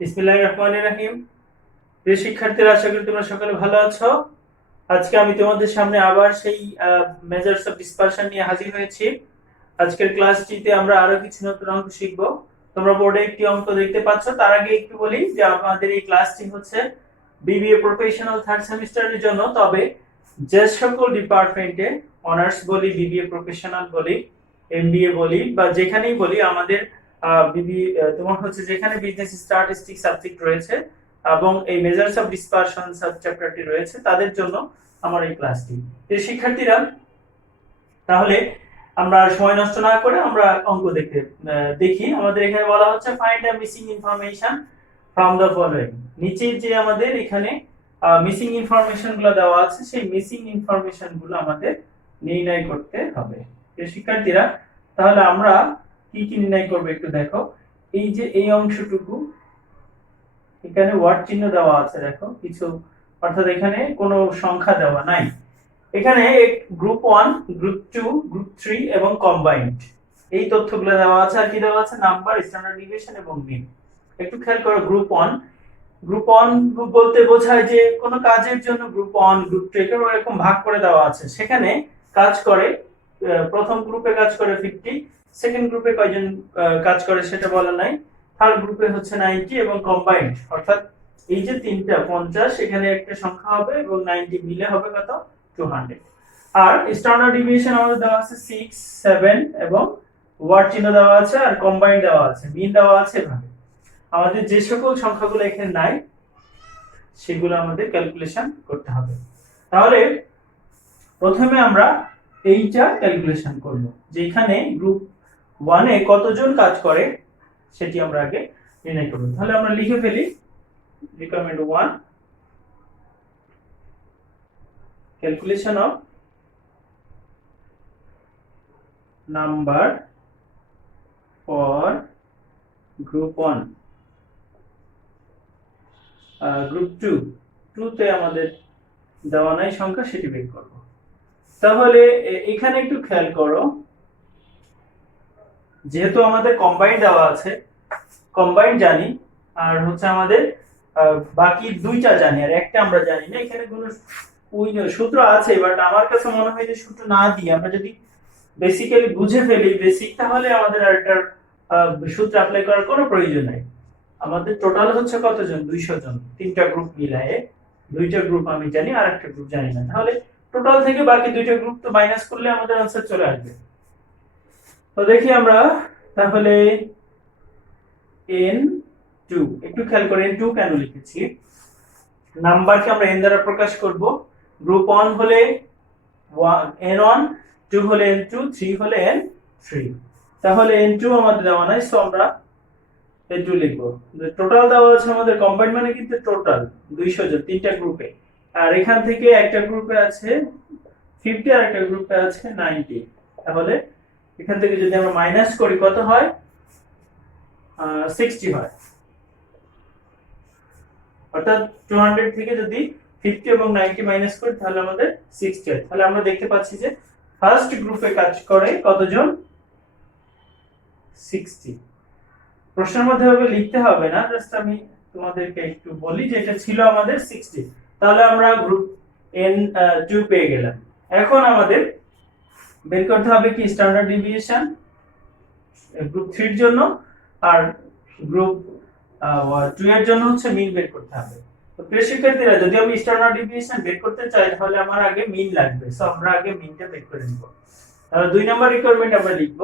বিসমিল্লাহির রহমানির রহিম। প্রিয় শিক্ষার্থীরা, আশা করি তোমরা সকলে ভালো আছো। আজকে আমি তোমাদের সামনে আবার সেই মেজার্স অফ ডিসপারশন নিয়ে হাজির হয়েছি। আজকের ক্লাসটিতে আমরা আরো কিছু নতুন অঙ্ক শিখব। তোমরা বোর্ডে একটি অঙ্ক দেখতে পাচ্ছ। তার আগে একটু বলি যে আমাদের এই ক্লাসটি হচ্ছে বিবিএ প্রফেশনাল থার্ড সেমিস্টারের জন্য। তবে যে সকল ডিপার্টমেন্টে অনার্স বলি, বিবিএ প্রফেশনাল বলি, এমবিএ বলি বা যেখানেই বলি, আমাদের বিবিএ তোমার হচ্ছে যেখানে বিজনেস স্ট্যাটিস্টিক্স সাবজেক্ট রয়েছে এবং এই মেজার্স অফ ডিসপারশন সাব চ্যাপ্টারটি রয়েছে, তাদের জন্য আমার এই ক্লাসটি। এই শিক্ষার্থীরা, তাহলে আমরা সময় নষ্ট না করে আমরা অঙ্ক দেখি। আমাদের এখানে বলা হচ্ছে find the missing information from the following. নিচে যে আমাদের এখানে মিসিং ইনফরমেশন গুলো দেওয়া আছে, সেই মিসিং ইনফরমেশন গুলো আমাদের নির্ণয় করতে হবে। শিক্ষার্থীরা, তাহলে আমরা কি কি নির্ণয় করব একটু দেখো। এই যে এই অংশটুকু, এখানে ওয়ার্ড চিহ্ন দেওয়া আছে দেখো কিছু, অর্থাৎ এখানে কোনো সংখ্যা দেওয়া নাই। এখানে গ্রুপ 1, গ্রুপ 2, গ্রুপ 3 এবং কম্বাইন্ড এই তথ্যগুলো দেওয়া আছে। আর কি দেওয়া আছে? নাম্বার, স্ট্যান্ডার্ড ডিভিয়েশন এবং মিন। একটু খেয়াল করো। গ্রুপ 1 গ্রুপ বলতে বোঝায় যে কোনো কাজের জন্য গ্রুপ 1, গ্রুপ 2 এরকম ভাগ করে দেওয়া আছে। সেখানে কাজ করে, প্রথম গ্রুপে কাজ করে 50, সেকেন্ড গ্রুপে কয়জন কাজ করে সেটা বলা নাই। থার্ড গ্রুপে হচ্ছে 90 এবং কম্বাইন্ড, অর্থাৎ এই যে তিনটা 50, এখানে একটা সংখ্যা হবে এবং 90 মিলে হবে কত? 200। আর স্ট্যান্ডার্ড ডিভিয়েশন আমাদের দেওয়া আছে 6, 7 এবং ওয়ার্ড চিহ্ন দেওয়া আছে আর কম্বাইন্ড দেওয়া আছে, মিন দেওয়া আছে। এভাবে আমাদের যে সকল সংখ্যাগুলো এখানে নাই সেগুলো আমাদের ক্যালকুলেশন করতে হবে। তাহলে প্রথমে আমরা এইটা ক্যালকুলেশন করব যে এখানে গ্রুপ 1 এ কতজন কাজ করে সেটি আমরা আগে নির্ণয় করব। তাহলে আমরা লিখে ফেলি requirement 1, calculation of number for group 1। Group 2 তে আমাদের দেওয়া নাই সংখ্যা, সেটি বের করব। তাহলে এখানে একটু খেয়াল করো, যেহেতু আমাদের কম্বাইন্ড দেওয়া আছে, কম্বাইন্ড জানি, আর হচ্ছে আমাদের বাকি দুইটা জানি আর একটা আমরা জানি না। এখানে কোনো সূত্র আছে, বাট আমার কাছে মনে হয় যে সূত্র না দিয়ে আমরা যদি বেসিক্যালি বুঝে ফেলি বেসিক, তাহলে আমাদের আর একটা সূত্র অ্যাপ্লাই করার কোনো প্রয়োজন নাই। আমাদের টোটাল হচ্ছে কতজন? 200 জন। তিনটা গ্রুপ মিলায়ে দুইটা গ্রুপ আমি জানি আর একটা গ্রুপ জানি না। তাহলে টোটাল থেকে বাকি দুইটা গ্রুপ তো মাইনাস করলে আমাদের आंसर চলে আসবে। তো দেখি আমরা তাহলে n2, একটু খেয়াল করে n2 কেন লিখেছি। নাম্বারকে আমরা n দ্বারা প্রকাশ করব। গ্রুপ 1 হলে n1, 2 হলে n2, 3 হলে n3। তাহলে n2 আমাদের দেওয়া নাই, সো আমরা n2 লিখব। টোটাল দেওয়া আছে আমাদের, কম্বাইন্ড মানে কিন্তু টোটাল 200 জন তিনটা গ্রুপে। আর এখান থেকে একটা গ্রুপে আছে 50 আর একটা গ্রুপে আছে 90। তাহলে এখান থেকে যদি আমরা মাইনাস করি কত হয়? 60 হয়। অর্থাৎ 200 থেকে যদি 50 এবং 90 মাইনাস করি তাহলে আমাদের 60 হয়। তাহলে আমরা দেখতে পাচ্ছি যে ফার্স্ট গ্রুপে কাজ করে কতজন? 60। প্রশ্নের মধ্যে ভাবে লিখতে হবে না, জাস্ট আমি তোমাদেরকে একটু বলি যে এটা ছিল আমাদের 60। তাহলে আমরা গ্রুপ n2 পেয়ে গেলাম। এখন আমাদের বের করতে হবে কি? স্ট্যান্ডার্ড ডিভিয়েশন গ্রুপ 3 এর জন্য, আর গ্রুপ 2 এর জন্য হচ্ছে মিন বের করতে হবে। তো প্রিয় শিক্ষার্থীরা, যদি আমি স্ট্যান্ডার্ড ডিভিয়েশন বের করতে চাই তাহলে আমার আগে মিন লাগবে। সো আমরা আগে মিনটা বের করে নিব। তাহলে 2 নাম্বার রিকোয়ারমেন্ট আমরা লিখব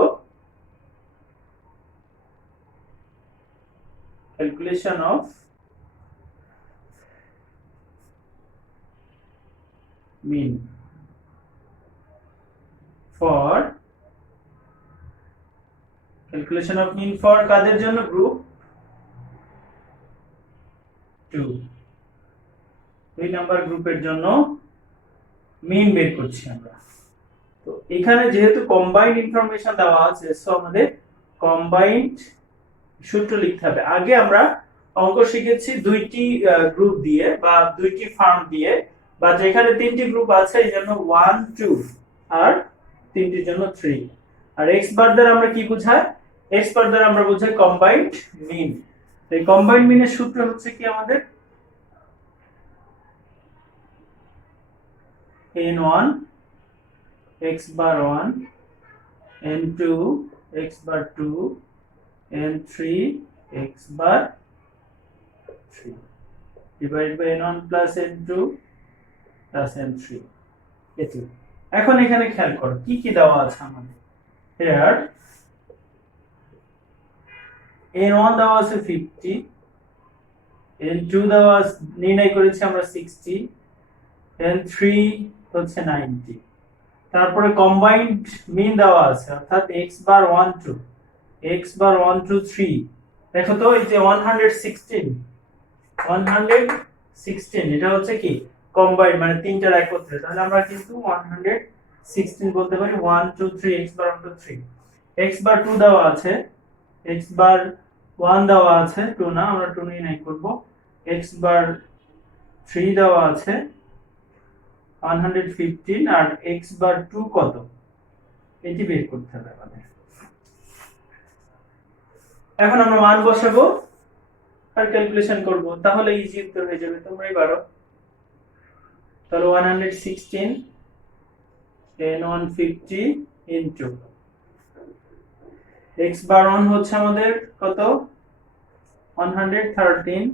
calculation of mean for কাদের জন্য? গ্রুপ 2, 2 নাম্বার গ্রুপের জন্য মিন বের করছি আমরা। তো এখানে যেহেতু কম্বাইন্ড ইনফরমেশন দেওয়া আছে, সো আমাদের কম্বাইন্ড সূত্র লিখতে হবে। আগে আমরা অঙ্ক শিখেছি দুইটি গ্রুপ দিয়ে বা দুইটি ফার্ম দিয়ে, বা যেখানে তিনটি গ্রুপ আছে এই জন্য 1, 2 আর তিনটির জন্য 3। আর এক্স বার দ্বারা আমরা কি বোঝাই? এক্স বার দ্বারা আমরা বোঝাই কম্বাইন্ড মিন। এই কম্বাইন্ড মিনের সূত্র হচ্ছে কি আমাদের n1 x bar 1 n2 x bar 2 n3 x bar 3 divided by n1 plus n2 plus n3 এটি। এখন এখানে খেয়াল করো কি কি দেওয়া আছে আমাদের। here n1 দেওয়া আছে 50, n2 দেওয়া নির্ণয় করেছি আমরা 60, n3 হচ্ছে 90। তারপরে কম্বাইন্ড মিন দেওয়া আছে অর্থাৎ x বার 1 2 x বার 1 2 3। দেখো তো এই যে 116 এটা হচ্ছে কি কম্বাইন্ড মানে তিনটার একত্রে, তাহলে আমরা কিন্তু 116 বলতে পারি 1 2 3 x বার 1 2 3। x বার 2 দেওয়া আছে, x বার 1 দেওয়া আছে 2 না, আমরা 2 নির্ণয় করব। x বার 3 দেওয়া আছে 115 আর x বার 2 কত এটি বের করতে হবে আমাদের। এখন আমরা মান বসাবো আর ক্যালকুলেশন করব, তাহলে ইজি উত্তর হয়ে যাবে, তোমরাই পারো। তাহলে 116 n150 ইনটু x বার 1 হচ্ছে আমাদের কত 113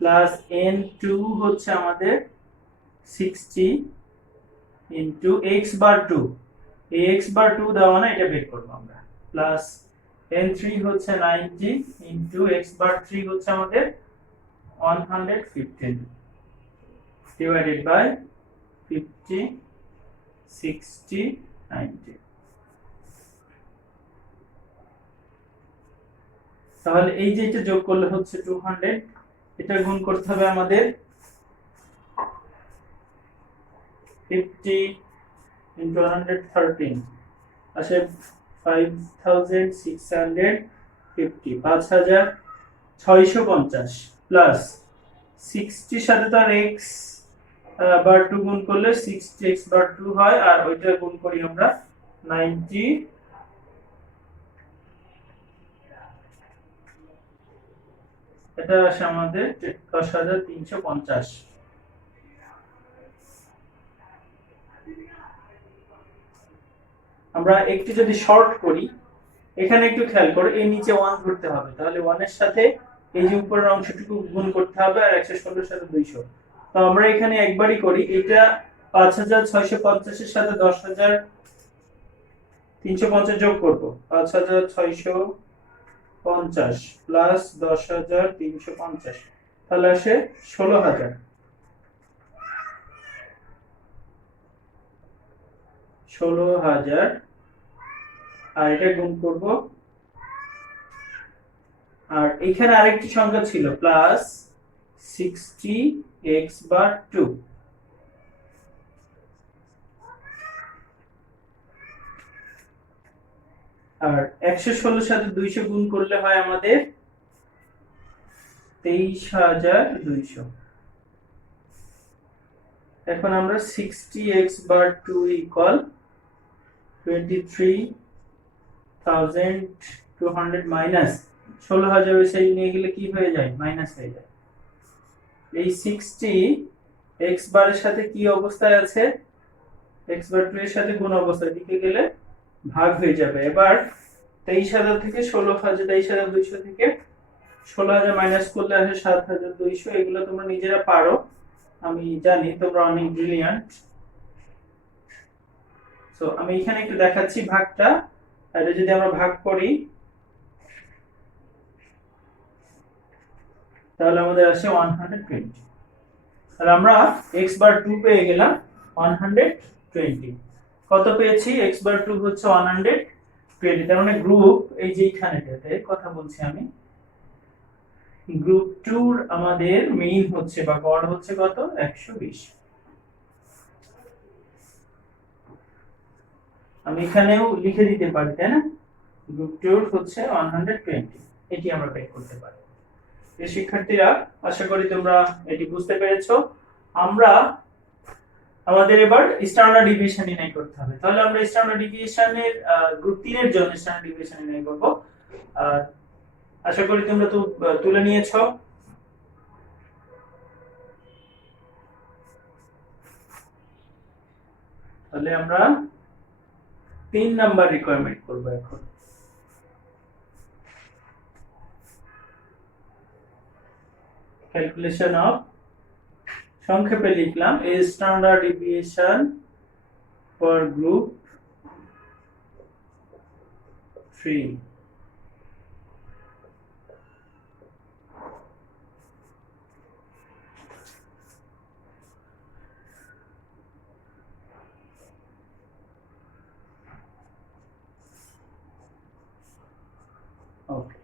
প্লাস n2 হচ্ছে আমাদের 60 ইনটু x বার 2, এই x বার 2 দেওয়া না এটা বের করব আমরা, প্লাস n3 হচ্ছে 90 ইনটু x বার 3 হচ্ছে আমাদের 115 divided by 50 60 90। তাহলে এই যে এটা যোগ করলে হচ্ছে 200, এটা গুণ করতে হবে আমাদের 50 into 113 আসে 5650 5650 প্লাস 60 সাথে তার x বার 2 গুণ করলে 60x বার 2 হয়, আর ওইটা গুণ করি আমরা 90 এটা আসে আমাদের 10350। আমরা একটু যদি শর্ট করি এখানে একটু খেয়াল করো, এই নিচে 1 ধরতে হবে, তাহলে 1 এর সাথে এই যে উপরের অংশটুকু গুণ করতে হবে আর 116 এর সাথে 200। তো আমরা এখানে একবারই করি, এটা 5650 এর সাথে 10350 যোগ করব, 5650 প্লাস 10350 তাহলে আসে 16000। আর এটা গুণ করব, আর এখানে আরেকটি সংখ্যা ছিল প্লাস 60x বার 2, আর 116 সাথে 200 গুণ করলে হয় আমাদের 23200। এখন আমরা 60x বার 2 ইকুয়াল 23200 মাইনাস 16000 ওই সাইড নিয়ে গেলে কি হয়ে যায় মাইনাস হয়ে যায়। এই 60x বারের সাথে কি অবস্থায় আছে, x বার 2 এর সাথে গুণ অবস্থায়, দিকে গেলে ভাগ হয়ে যাবে। এবার 23000 থেকে 23200 থেকে 16000 মাইনাস করলে আসে 7200। এগুলো তোমরা নিজেরা পারো, আমি জানি তোমরা অনেক ব্রিলিয়ান্ট। সো আমি এখানে একটু দেখাচ্ছি ভাগটা, এটা যদি আমরা ভাগ করি তাহলে আমাদের আসে 120। তাহলে আমরা x বার 2 পেয়ে গেলাম 120। কত পেয়েছি, x বার 2 হচ্ছে 120, তার মানে গ্রুপ এই যে এখানেটাতে কথা বলছি আমি, গ্রুপ 2 এর আমাদের মেইন হচ্ছে বা গড় হচ্ছে কত 120। আমি এখানেও লিখে দিতে পারি তাই না, গ্রুপ 2 এর হচ্ছে 120, এটি আমরা বের করতে পারি। এই শিক্ষার্থীরা আশা করি তোমরা এটি বুঝতে পেরেছো। আমরা আমাদের এবার স্ট্যান্ডার্ড ডেভিয়েশন নির্ণয় করতে হবে, তাহলে আমরা স্ট্যান্ডার্ড ডেভিয়েশনের গ্রুপ 3 এর জন্য স্ট্যান্ডার্ড ডেভিয়েশন নির্ণয় করব। আশা করি তোমরা তো তুলে নিয়েছো। তাহলে আমরা 3 নাম্বার রিকোয়ারমেন্ট করব এখন। ক্যালকুলেশন অফ, সংক্ষেপে লিখলাম, এ স্ট্যান্ডার্ড ডেভিয়েশন ফর গ্রুপ 3। ওকে,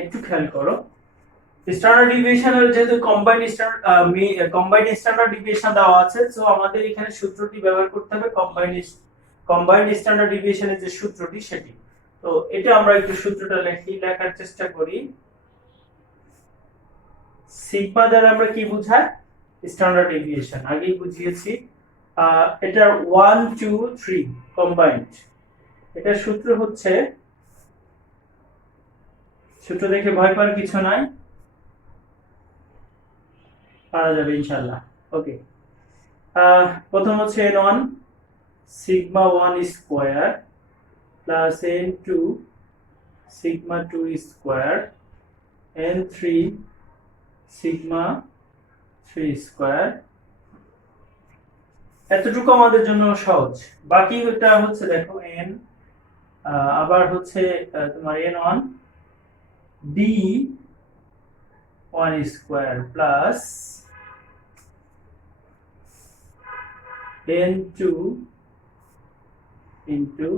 একটু খেয়াল করো, স্ট্যান্ডার্ড ডেভিয়েশনের যেহেতু কম্বাইন্ড স্ট্যান্ডার্ড ডেভিয়েশন দেওয়া আছে, সো আমাদের এখানে সূত্রটি ব্যবহার করতে হবে কম্বাইন্ড স্ট্যান্ডার্ড ডেভিয়েশনের যে সূত্রটি সেটি। তো এটা আমরা একটু সূত্রটা লেখার চেষ্টা করি। সিগমা দ্বারা আমরা কি বোঝাই? স্ট্যান্ডার্ড ডেভিয়েশন আগেই বুঝিয়েছি। এটা 1 2 3 কম্বাইন্ড। এটা সূত্র হচ্ছে, সূত্র দেখে ভয় পাওয়ার কিছু নাই, পারা যাবে ইনশাআল্লাহ। ওকে, প্রথম হচ্ছে n1 sigma 1 square plus n2 sigma 2 square n3 sigma 3 square. এতটুকু আমাদের জন্য সহজ। বাকিটা হচ্ছে দেখো n, আবার হচ্ছে তোমার n1 d1 square plus n2 into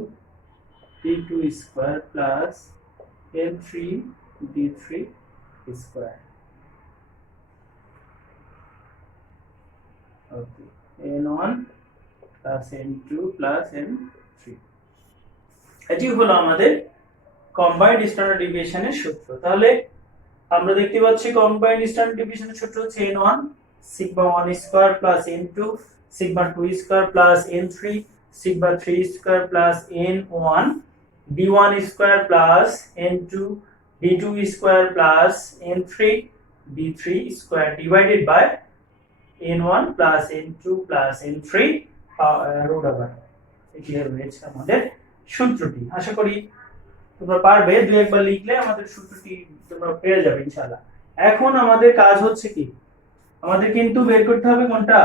d2 square plus n3 d3 square. Okay, n1 plus n2 plus n3, এটি হলো আমাদের কম্বাইন্ড স্ট্যান্ডার্ড ডেভিয়েশনের সূত্র। তাহলে আমরা দেখতে পাচ্ছি কম্বাইন্ড স্ট্যান্ডার্ড ডেভিয়েশনের সূত্র হচ্ছে n1 sigma 1 square plus n2 sigma 2 square plus n3 sigma 3 square plus n1 d1 square plus n2 d2 square plus n3 d3 square divided by n1 plus n2 plus n3 root over। এটি হচ্ছে আমাদের সূত্রটি। আশা করি তোমরা পারবে, দুই একবার লিখলে আমাদের সূত্রটি তোমরা পেয়ে যাবে ইনশাআল্লাহ। এখন আমাদের কাজ হচ্ছে কি, আমাদের কিন্তু বের করতে হবে কোনটা,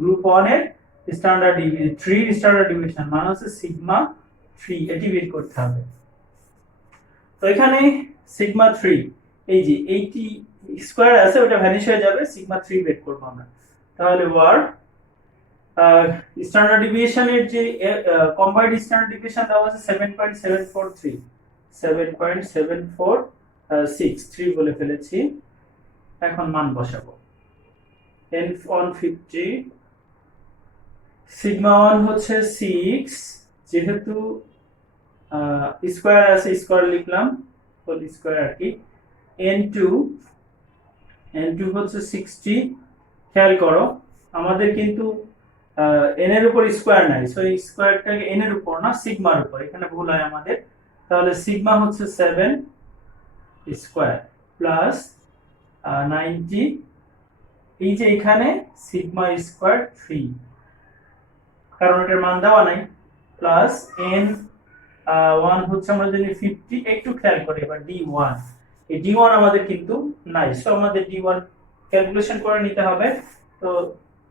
গ্রুপ 1 এর স্ট্যান্ডার্ড ডেভিয়েশন, 3 স্ট্যান্ডার্ড ডেভিয়েশন মানে হচ্ছে সিগমা 3, এটি বের করতে হবে। তো এখানে সিগমা 3, এই যে 80 স্কয়ার আছে ওটা ভ্যানিশ হয়ে যাবে, সিগমা 3 বের করব আমরা। তাহলে ওয়ার স্ট্যান্ডার্ড ডেভিয়েশনের যে কম্বাইন্ড স্ট্যান্ডার্ড ডেভিয়েশন দেওয়া আছে 7.743, 7.746 বলে ফেলেছি। এখন মান বসাবো। n150 সিগমা 1 হচ্ছে 6, যেহেতু স্কয়ার আছে স্কয়ার লিখলাম, হোল স্কয়ার আর কি। n2 হচ্ছে 60। খেয়াল করো আমাদের কিন্তু n এর উপর স্কয়ার নাই, সো এই স্কয়ারটাকে n এর উপর না সিগমার উপর, এখানে ভুল হয় আমাদের। তাহলে সিগমা হচ্ছে 7 স্কয়ার প্লাস 90, এই যে এখানে সিগমা স্কয়ার 3, কারণ এটার মান দেওয়া নাই, প্লাস n1 হচ্ছে আমরা জানি 50। একটু খেয়াল করি এবার d1, এই d1 আমাদের কিন্তু নাই, সো আমাদের d1 ক্যালকুলেশন করে নিতে হবে। তো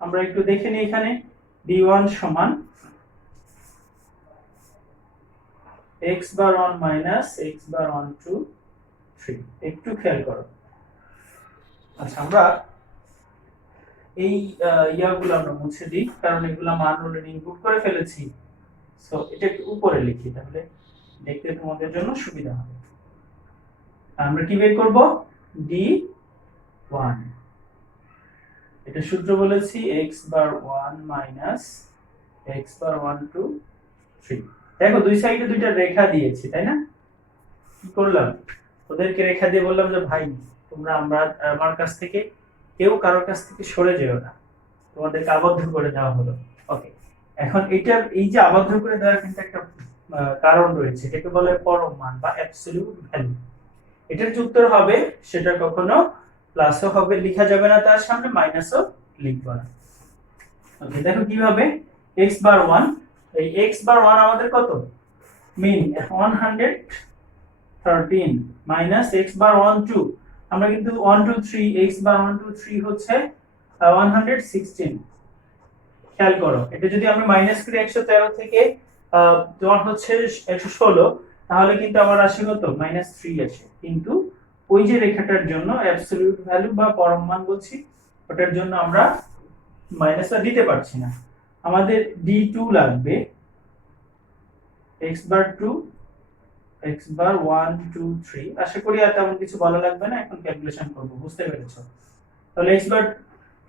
আমরা একটু দেখে নিই, এখানে d1 সমান x bar 1 minus x bar 1 2 3। একটু খেয়াল করো। আচ্ছা, আমরা এই ইয়াগুলো আমরা মুছে দিই, কারণ এগুলা মান অলরেডি ইনপুট করে ফেলেছি। সো এটা একটু উপরে লিখি, তাহলে দেখতে তোমাদের জন্য সুবিধা হবে। আমরা কি বের করব, d1, এটা সূত্র বলেছি x bar 1 minus x bar 1 2 3। দেখো দুই সাইডে দুইটা রেখা দিয়েছি, তাই না? কি করলাম, ওদেরকে রেখা দিয়ে বললাম যে ভাই তোমরা আমার কাছ থেকে কেউ কারোর কাছ থেকে সরে যেও না, তোমাদেরকে আবদ্ধ করে দেওয়া হলো। ওকে, এখন এটার এই যে আবদ্ধ করে দেওয়ার কিন্তু একটা কারণ রয়েছে, এটাকে বলে পরম মান বা অ্যাবসলিউট ভ্যালু। এটার যে উত্তর হবে সেটা কখনো প্লাসও হবে লিখা যাবে না, তার সামনে মাইনাসও লিখবো না। ওকে, দেখো কিভাবে x বার 1, এই x বার 1 আমাদের কত মিন 113 মাইনাস x বার 1 2, আমরা কিন্তু 1 2 3 x বার 1 2 3 হচ্ছে 116। খেয়াল করো, এটা যদি আমরা মাইনাস করি 113 থেকে তোমার হচ্ছে 116, তাহলে কিন্তু আমার আসে কত -3 আসে। কিন্তু ওই যে রেখাটার জন্য অ্যাবসলিউট ভ্যালু বা পরম মান বলছি, ওটার জন্য আমরা মাইনাসটা দিতে পারছি না, আমাদের d2 লাগবে। x বার 2, x বার 1 2 3, আশা করি আর তেমন কিছু বলা লাগবে না, এখন ক্যালকুলেশন করব, বুঝতে পেরেছো? তাহলে x বার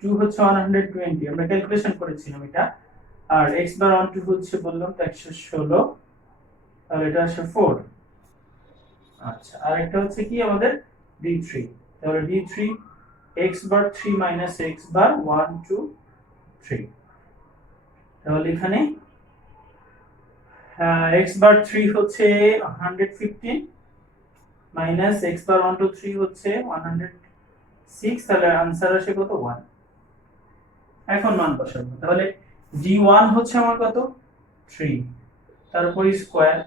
2 হচ্ছে 120, আমরা ক্যালকুলেশন করেছিলাম এটা। আর x বার 1 2 হচ্ছে বললাম তো 116, তাহলে এটা আসে 4। আচ্ছা, আর একটা হচ্ছে কি আমাদের d3, তাহলে d3 x বার 3 মাইনাস x বার 1 2 3, তাহলে এখানে x বার 3 হচ্ছে 115 মাইনাস x বার 1 2 3 হচ্ছে 106, তাহলে आंसर আসে কত 1। এখন মান বসাবো, তাহলে d1 হচ্ছে আমার কত 3, তারপর স্কয়ার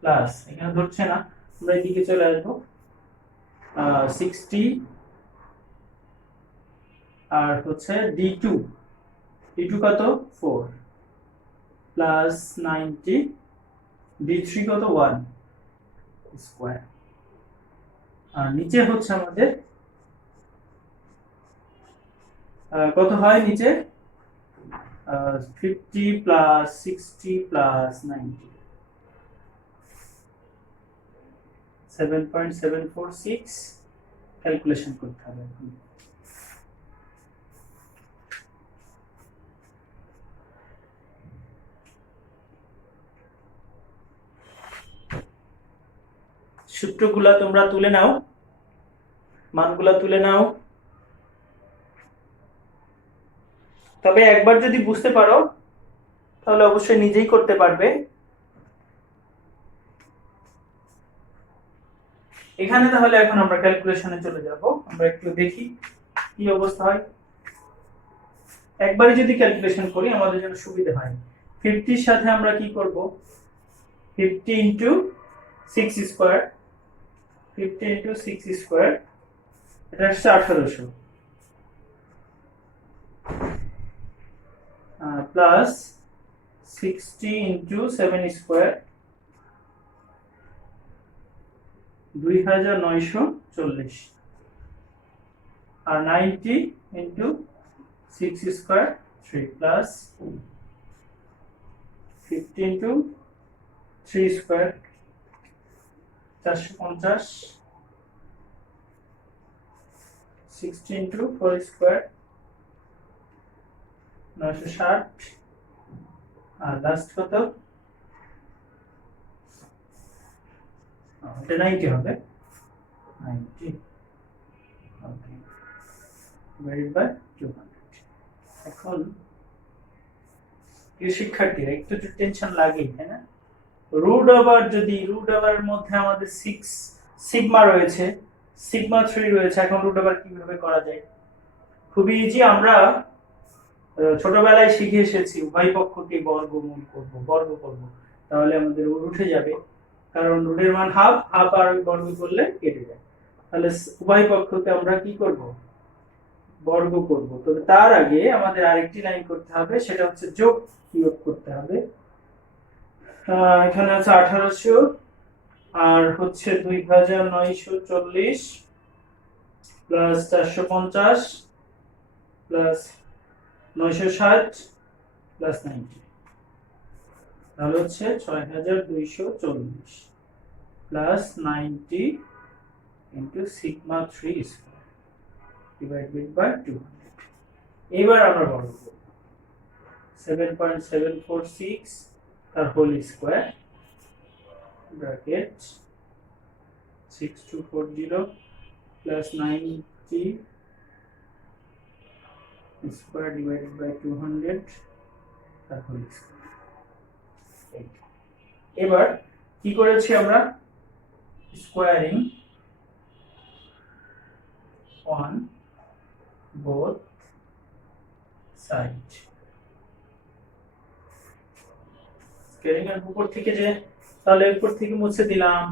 প্লাস এখানে ধরছে না, আমরা এদিকে চলে আসবো 60, আর হচ্ছে d2 কত 4 প্লাস 90, d3 কত 1 স্কয়ার, আর নিচে হচ্ছে আমাদের কত হয় নিচে 50 প্লাস 60 প্লাস 90, 7.746 ক্যালকুলেশন করতে হবে এখন। সূত্রগুলা তোমরা তুলে নাও, মানগুলা তুলে নাও। তবে একবার যদি বুঝতে পারো তাহলে অবশ্যই নিজেই করতে পারবে। এখানে তাহলে এখন আমরা ক্যালকুলেশনে চলে যাব, আমরা একটু দেখি কি অবস্থা হয়। একবারে যদি ক্যালকুলেশন করি আমাদের জন্য সুবিধা হয়। 50 এর সাথে আমরা কি করব, 50 ইনটু 6 স্কয়ার, 50 ইনটু 6 স্কয়ার, এটা হচ্ছে 1800 প্লাস 60 ইনটু 7 স্কয়ার, 2940, আর 90 into 6 square 3 plus 50 into 3 square 450, 60 into 4 square 960, আর লাস্ট কত এটা 90 হবে, 90 ওকে ডিভাইডেড বাই 200। এখন প্রিয় শিক্ষার্থীরা একটু টেনশন লাগেই, তাই না? রুট ওভারের মধ্যে আমাদের 6 সিগমা রয়েছে, সিগমা 3 রয়েছে, এখন রুট ওভার কিভাবে করা যায়? খুবই ইজি, আমরা ছোটবেলায় শিখে এসেছি উভয় পক্ষকে বর্গমূল করব, তাহলে আমাদের রুট উঠে যাবে, কারণ রুটের মান হাফ, আর বর্গ করলে কেটে যায়, তাহলে উভয় পক্ষকে আমরা কি করব বর্গ করব। তবে তার আগে আমাদের আরেকটি লাইন করতে হবে, সেটা হচ্ছে যোগ বিয়োগ করতে হবে। এখানে আছে 1800 আর হচ্ছে 2940 প্লাস 450 প্লাস 960 প্লাস 90, তাহলে হচ্ছে 6240 plus 90 into sigma 3 square divided by 200। এবার আমরা বর্গ করব 7.746 তার whole square bracket 6240 plus 90 square divided by 200 তার হোল স্কয়ার। এবার কি করেছি আমরা squaring on both side scaling এর উপর থেকে যে তাহলে উপর থেকে মুছে দিলাম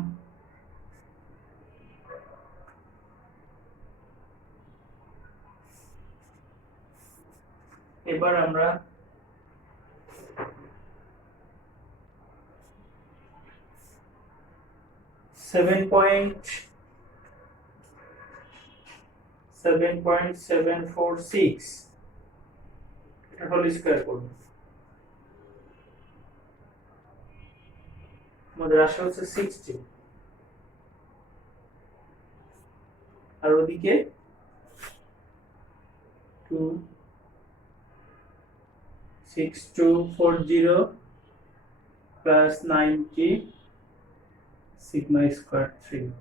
এবার আমরা 7.746 এটা হোল স্কয়ার করব আমাদের আসে হচ্ছে 60 আর ওদিকে 26240 plus 90 sigma square 3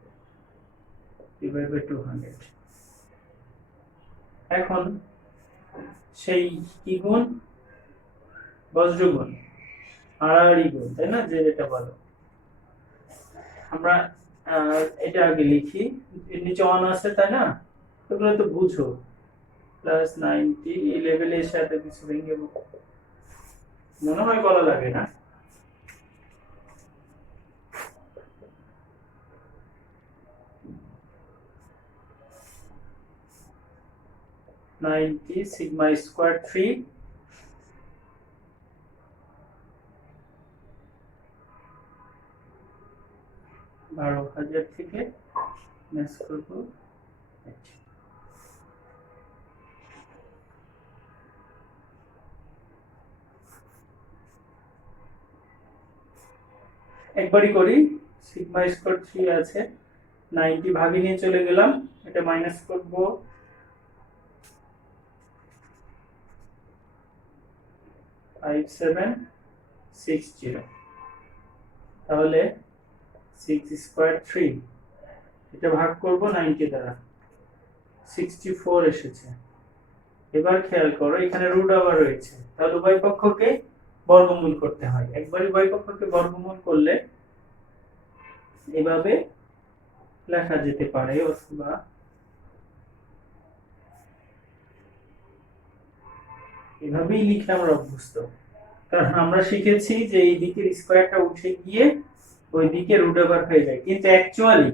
divided by 200 এখন সেই কি গুণ বজ্র গুণ আড়াআড়ি গুণ তাই না যেটা বলো আমরা এটা আগে লিখি এর নিচে 1 আছে তাই না এগুলো তো বুঝো প্লাস 90 এই লেভেলের সাথে কিছু ভেঙে মনে হয় করা লাগে না sigma square 3 12,000 থেকে ম্যাচ করব একবারই করি সিগমা স্কয়ার 3 আছে 90 ভাগে নিয়ে চলে গেলাম এটা মাইনাস করব 5760 তাহলে 6 স্কয়ার 3 এটা ভাগ করব 90 দ্বারা 64 এসেছে এবার খেয়াল করো এখানে রুট আবার রয়েছে তাহলে উভয় পক্ষকে বর্গমূল করতে হয় একবার উভয় পক্ষকে বর্গমূল করলে এভাবে লেখা যেতে পারে অথবা এভাবেই লিখে আমরা অভ্যস্ত কারণ আমরা শিখেছি যে এই দিকের স্কয়ারটা উঠে গিয়ে ওই দিকে রুট ওভার হয়ে যায় কিন্তু অ্যাকচুয়ালি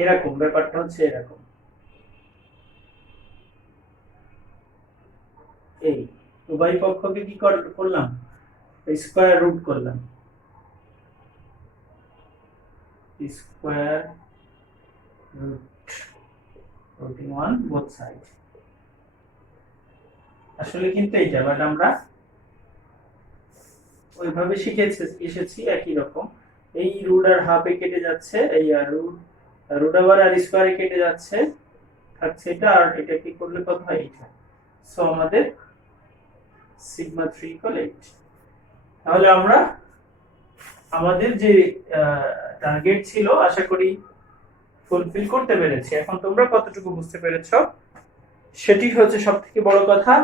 এরকম ব্যাপারটা হচ্ছে এরকম এই উভয় পক্ষকে কি করলাম স্কয়ার রুট করলাম square root rooting on both side আসলে কিন্তু এইটা বাট আমরা ওইভাবে এসেছি একই রকম এই রুট আর হাফে কেটে যাচ্ছে এই রুট ওভার আর স্কয়ারে কেটে যাচ্ছে থাকছে এটা আর এটা কি করলে কত হয় এটা সো আমাদের সিগমা 3 ইকুয়াল 8 তাহলে আমরা আমাদের যে টার্গেট ছিল আশা করি ফুলফিল করতে পেরেছি এখন তোমরা কতটুকু বুঝতে পেরেছো সেটি হচ্ছে সবথেকে বড় কথা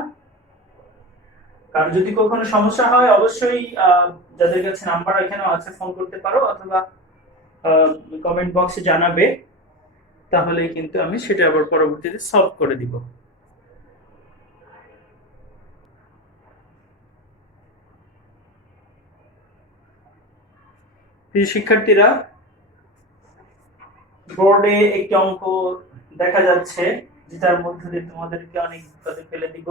কারণ যদি কখনো সমস্যা হয় অবশ্যই যাদের কাছে নাম্বার এখানেও আছে ফোন করতে পারো অথবা কমেন্ট বক্সে জানাবে তাহলে কিন্তু আমি সেটা আবার পরবর্তীতে সলভ করে দিব প্রিয় শিক্ষার্থীরা বোর্ডে একটি অঙ্ক দেখা যাচ্ছে যেটার মধ্যে দিয়ে তোমাদেরকে অনেক বিপদে ফেলে দিব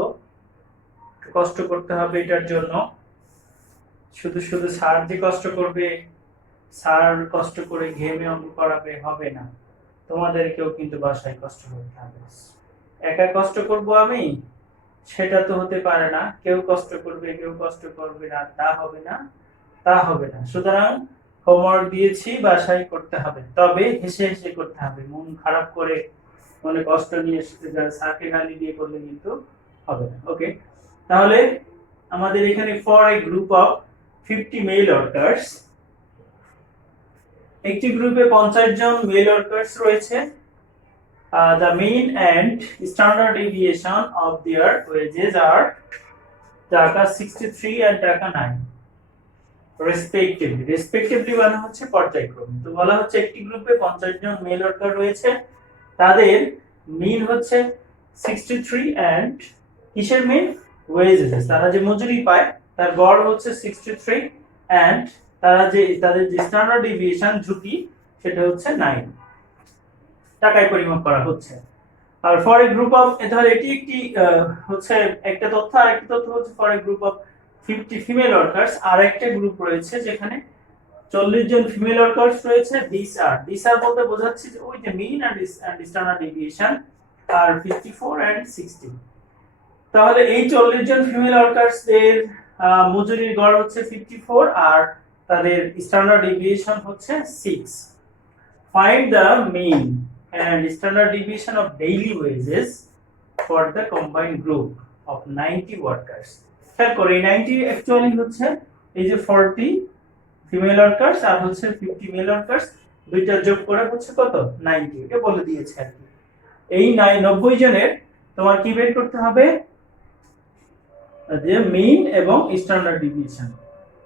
কষ্ট করতে হবে এটার জন্য শুধু শুধু স্যার যে কষ্ট করবে স্যার কষ্ট করে ঘেমে অঙ্ক করাবে হবে না তোমাদেরকেও কিন্তু বাসায় কষ্ট করতে হবে একা কষ্ট করব আমি সেটা তো হতে পারে না কেউ কষ্ট করবে কেউ কষ্ট করবে না তা হবে না সুতরাং হোমওয়ার্ক দিয়েছি বাসায় করতে হবে তবে হেসে হেসে করতে হবে মন খারাপ করে মনে কষ্ট নিয়ে স্যারকে গালি দিয়ে করলে কিন্তু হবে না ওকে তাহলে আমাদের এখানে for a group of 50 male workers একটি গ্রুপে 50 জন মেল ওয়ার্কার্স রয়েছে the mean and standard deviation of their wages are টাকা 63 and টাকা 9 রেসপেক্টিভলি মানে হচ্ছে পর্যায়ক্রমে তো বলা হচ্ছে একটি গ্রুপে 50 জন মেল ওয়ার্কার রয়েছে তাদের মিন হচ্ছে 63 এন্ড কিসের মিন? ওয়েজেস, তারা যে মজুরি পায় তার গড় হচ্ছে 63 এন্ড তাদের যে স্ট্যান্ডার্ড ডেভিয়েশন ঝুঁকি সেটা হচ্ছে 9 টাকায় পরিমাপ করা হচ্ছে। আর ফর এ গ্রুপ অফ, তাহলে এটি একটি হচ্ছে একটা তথ্য, আর একটা তথ্য হচ্ছে for a group of 50 female workers, আর একটা গ্রুপ রয়েছে যেখানে 40 জন ফিমেল ওয়ার্কার্স রয়েছে। দিস আর বলতে বোঝাচ্ছে যে ওই যে mean and standard deviation are 54 and 60। তাহলে এই 40 জন ফিমেল ওয়ার্কার্স এর মজুরির গড় হচ্ছে 54 আর তাদের স্ট্যান্ডার্ড ডেভিয়েশন হচ্ছে 6। Find the mean and standard deviation of daily wages for the combined group of 90 workers. খেয়াল করো এই 90 অ্যাকচুয়ালি হচ্ছে এই যে 40 ফিমেল ওয়ার্কার্স আর হচ্ছে 50 মেল ওয়ার্কার্স, দুইটা যোগ করে হচ্ছে কত? 90। এটা বলে দিয়েছে আর কি। এই 90 জনের তোমার কি বের করতে হবে? যে মিন এবং স্ট্যান্ডার্ড ডেভিয়েশন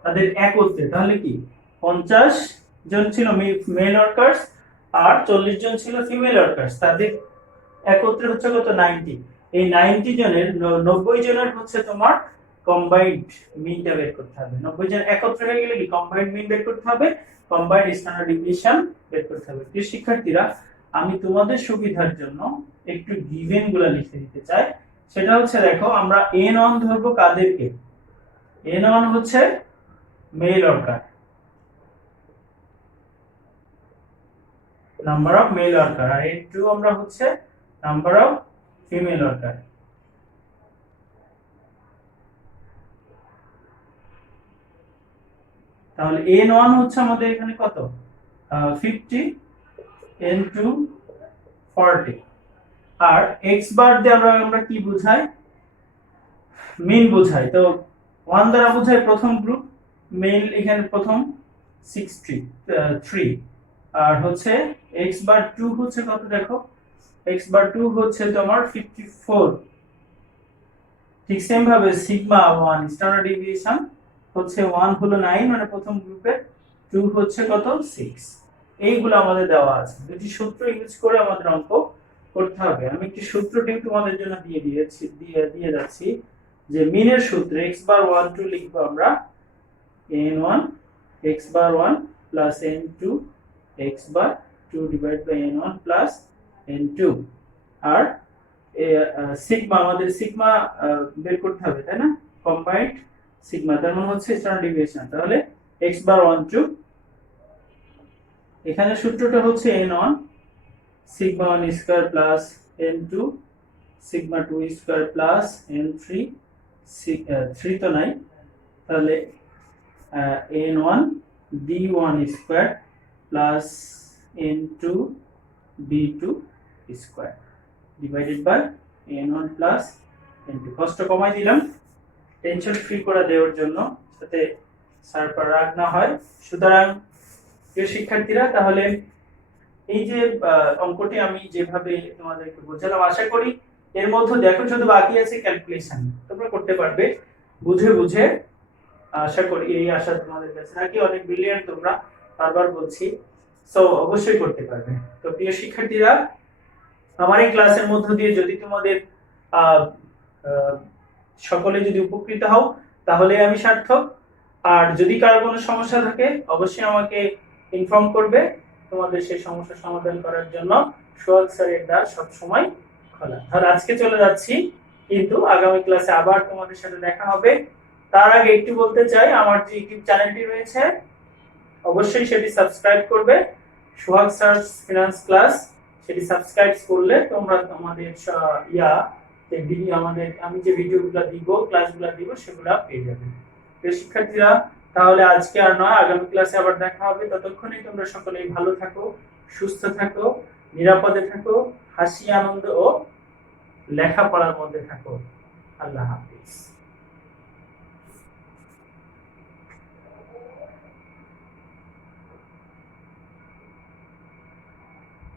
তাদের একত্রে, তাহলে কি 50 জন ছিল মেল ওয়ার্কার্স আর 40 জন ছিল ফিমেল ওয়ার্কার্স, তাদের একত্রে হচ্ছে কত? 90। এই 90 জনের 90 জনের হচ্ছে তোমার কম্বাইন্ড মিনটা বের করতে হবে। 90 জন একত্রে হয়ে গেলে কি কম্বাইন্ড মিন বের করতে হবে, কম্বাইন্ড স্ট্যান্ডার্ড ডেভিয়েশন বের করতে হবে। প্রিয় শিক্ষার্থীরা, আমি তোমাদের সুবিধার জন্য একটু গিভেন গুলা লিখে দিতে চাই। সেটা হচ্ছে দেখো, আমরা n1 ধরবো কাদেরকে? n1 হচ্ছে male worker, number of male worker, আর n2 আমরা হচ্ছে নাম্বার অফ ফিমেল ওয়ার্কার। তাহলে n1 হচ্ছে আমাদের এখানে কত? 50, n2 40, আর x বার দিয়ে আমরা কি বোঝাই? মিন বোঝাই। তো 1 দ্বারা বোঝাই প্রথম গ্রুপ মেল, এখানে প্রথম 63, আর হচ্ছে x বার 2 হচ্ছে কত? দেখো x বার 2 হচ্ছে তোমার 54। ঠিক সেম ভাবে সিগমা 1 স্ট্যান্ডার্ড ডেভিয়েশন হচ্ছে 1 হলো 9 মানে প্রথম গ্রুপে, 2 হচ্ছে কত? 6। এইগুলো আমাদের দেওয়া আছে, দুটি সূত্র ইউজ করে আমাদের অঙ্ক করতে হবে। আমি একটি সূত্রটি তোমাদের জন্য দিয়ে যাচ্ছি যে মিনের সূত্রে x বার 1 2 লিখবো আমরা n1 x bar 1 plus n2 x bar 2 divide by n1 plus n2, আর সিগমা, আমাদের সিগমা বের করতে হবে তাই না? কম্বাইন্ড সিগমা, তার মানে হচ্ছে স্ট্যান্ডার্ড ডেভিয়েশন। তাহলে x বার 1 2, এখানে সূত্রটা হচ্ছে n1 sigma 1 square plus n2 sigma 2 square plus n3, 3 তো নাই, তাহলে n1 d1 square plus n2 d2 square divided by n1 plus n2। কষ্ট কমাই দিলাম টেনশন ফ্রি করে দেওয়ার জন্য, যাতে স্যার পর রাগ না হয়। সুতরাং প্রিয় শিক্ষার্থীরা, তাহলে এই যে অঙ্কটি আমি যেভাবে তোমাদেরকে বোঝালাম, আশা করি এর মধ্যে দেখো শুধু বাকি আছে ক্যালকুলেশন, তোমরা করতে পারবে বুঝে বুঝে। আশা করি এই আশা তোমাদের কাছে, নাকি অনেক ব্রিলিয়ান্ট তোমরা, বারবার বলছি, সো অবশ্যই করতে পারবে। তো প্রিয় শিক্ষার্থীরা, আমার এই ক্লাসের মধ্য দিয়ে যদি তোমাদের সকলে যদি উপকৃত হও তাহলে আমি সার্থক। আর যদি কারো কোনো সমস্যা থাকে অবশ্যই আমাকে ইনফর্ম করবে, তোমাদের সেই সমস্যার সমাধান করার জন্য সোহাগ স্যারের দ্বার সবসময় খোলা। আর আজকে চলে যাচ্ছি, কিন্তু আগামী ক্লাসে আবার তোমাদের সাথে দেখা হবে। তার আগে একটু বলতে চাই, আমার যে ইউটিউব চ্যানেলটি রয়েছে অবশ্যই সেটি সাবস্ক্রাইব করবে, সোহাগ স্যার ফিনান্স ক্লাস। সেটি সাবস্ক্রাইব করলে তোমরা আমাদের আমি যে ভিডিওগুলো দিব, ক্লাসগুলো দিব, সেগুলো পেয়ে যাবে। প্রিয় শিক্ষার্থীরা, তাহলে আজকে আর নয়, আগামী ক্লাসে আবার দেখা হবে। ততক্ষণে তোমরা সকলেই ভালো থাকো, সুস্থ থাকো, নিরাপদে থাকো, হাসি আনন্দ ও লেখাপড়ার মধ্যে থাকো। আল্লাহ হাফিজ।